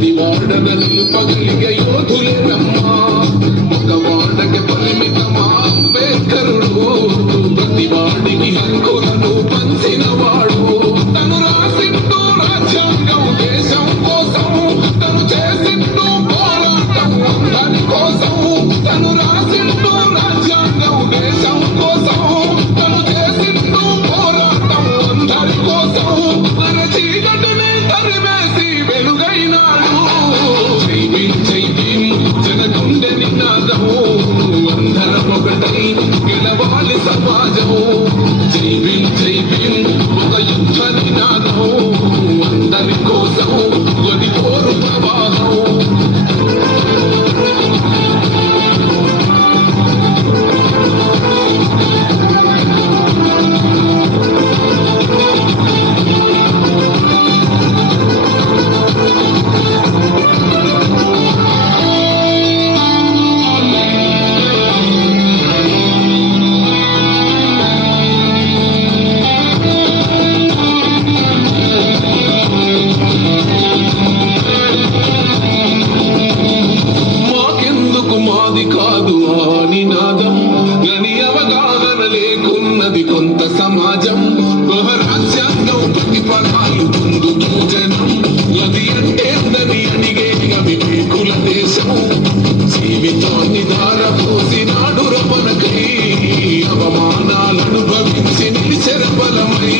ప్రతి వాడన నిలుపగలిగే యోధులేనమ్మా ఒక వాడకి పరిమితమా అంబేద్కరుడు ప్రతి వాడిని హక్కులను పంచిన వాడు తను రాసింటూ రాజ్యాంగం దేశం కోసం తను చేసింటూ పోరాటం అందరి కోసం తను రాసింటూ రాజ్యాంగం దేశం కోసం తను చేసింటూ పోరాటం అందరి కోసం మన చీకటిని తరివేసి వెలుగైనాడు జై భీమ్ జై భీమ్ జనగుండె నినాదము అందరం ఒకటై గెలవాలి సమాజము జై భీమ్ జై భీమ్ ఒక యుద్ధ నినాదము అందరి కోసం గది కోరు ప్రవాహం మాది కాదు ఆ నినాదం గని అవగాహన లేకున్నది కొంత సమాజం రాజ్యాంగం ప్రతిఫలాలు పొందుతూ జనం అది అంటేందని అడిగే వివేకుల దేశం జీవితాన్ని ధారపోసినాడు రమణకై అవమానాలను భవించి నిలిచెర బలమై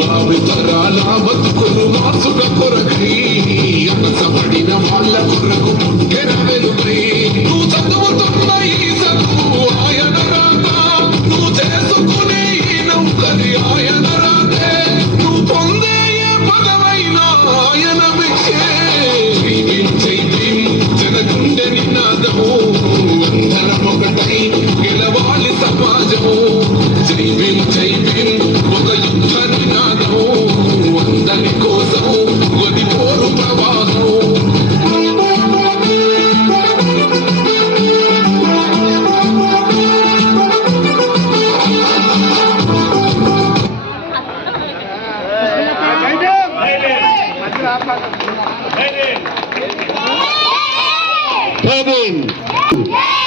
భావితరాల బతుకులు మార్చుక కొరకై అనసపడిన వాళ్ళ కొరకు పుట్టెర వెలుగై నువ్వు చదువుతున్న ఈ చదువు ఆయన రాక నువ్వు చేసుకునే ఈ నౌకరి ఆయన రాకే నువ్వు పొందే ఏ పదవైనా ఆయన భిక్షే జై భీమ్ జై భీమ్ జనగుండె నినాదము అందరం ఒకటై గెలవాలి సమాజము జై భీమ్ జై భీమ్ ఒక యుద్ధ నినాదము అందరి కోసము గది పోరు ప్రవాహం Kevin.